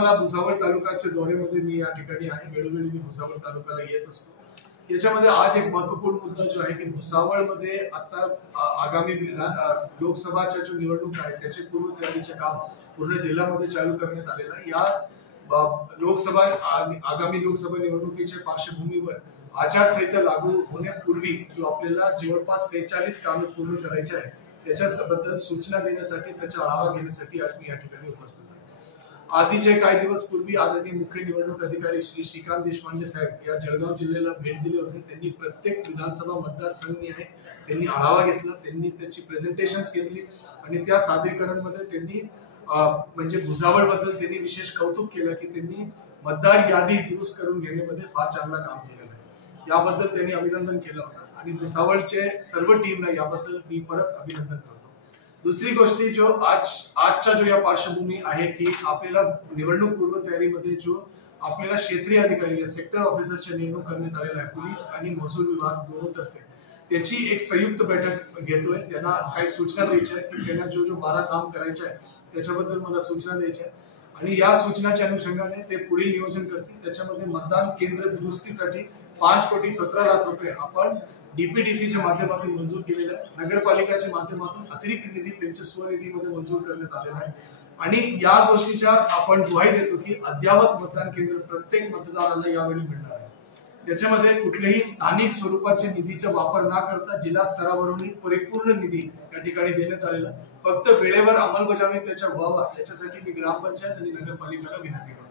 मला भुसावळ तालुक्याच्या दौऱ्यामध्ये मी या ठिकाणी आहे, वेळोवेळी मी भुसावळ तालुक्याला येत असतो। याच्यामध्ये आज एक महत्त्वपूर्ण मुद्दा जो आहे की भुसावळमध्ये आता आगामी लोकसभाच्या जो निवडणूक आहे त्याचे पूर्वतयारीचे काम पूर्ण जिल्ह्यामध्ये चालू करण्यात आलेलं आहे। या आगामी लोकसभा निवडणुकीच्या पार्श्वभूमीवर आचारसंहिता लागू होण्यापूर्वी जो आपल्याला जवळपास 46 कामे पूर्ण करायचे आहे त्याच्याबद्दल सूचना देण्यासाठी, त्याचा आढावा घेण्यासाठी आज मी या ठिकाणी उपस्थित आहे। आधीचे काही दिवस पूर्वी आदरणीय मुख्य निवडणूक अधिकारी श्री श्रीकांत देशपांडे साहेब या जळगाव जिल्ह्याला भेट दिली होती। त्यांनी प्रत्येक विधानसभा मतदारसंघ आहे त्यांनी आढावा घेतला, त्यांनी त्याची प्रेझेंटेशन्स घेतली आणि त्या सादरीकरणमध्ये त्यांनी म्हणजे भुसावळ बद्दल त्यांनी विशेष कौतुक केलं की त्यांनी मतदार यादी दुरुस्त करून घेण्यामध्ये फार चांगलं काम केलेलं आहे। याबद्दल त्यांनी अभिनंदन केलं होतं आणि भुसावळचे सर्व टीमला याबद्दल मी परत अभिनंदन करतो। दुसरी गोष्टी जो आजच्या जो या पार्श्वभूमी आहे की आपल्याला निवडणूक पूर्व तयारीमध्ये जो आपल्याला क्षेत्रीय अधिकारी सेक्टर ऑफिसरची नेमणूक करण्यात आलेला आहे, पोलीस आणि महसूल विभाग दोन्ही तर्फे त्याची एक संयुक्त बैठक घेतोय। त्यांना काही सूचना द्यायच्या आहेत की त्यांना जो 12 काम करायचे आहे त्याच्याबद्दल मला सूचना द्यायच्या आहेत आणि या सूचनाच्या अनुषंगाने ते पुढील नियोजन करतील। त्याच्यामध्ये मतदान केंद्र दुरुस्तीसाठी 5,17,00,000 रुपये आपण डीपीडीसीच्या माध्यमातून मंजूर केलेला आहे, नगरपालिकेच्या माध्यमातून अतिरिक्त निधी त्यांच्या स्वनिधीमध्ये मंजूर करण्यात आलेला आहे आणि या गोष्टीच्या आपण ग्वाही देतो की अद्ययावत मतदान केंद्र प्रत्येक मतदाराला यावेळी मिळणार आहे। त्याच्यामध्ये कुठलेही स्थानिक स्वरूपाचे निधीचा वापर न करता जिल्हा स्तरावरून परिपूर्ण निधी या ठिकाणी देण्यात आलेला, फक्त वेळेवर अंमलबजावणी त्याच्या व्हावा याच्यासाठी मी ग्रामपंचायत आणि नगरपालिकेला विनंती करतो।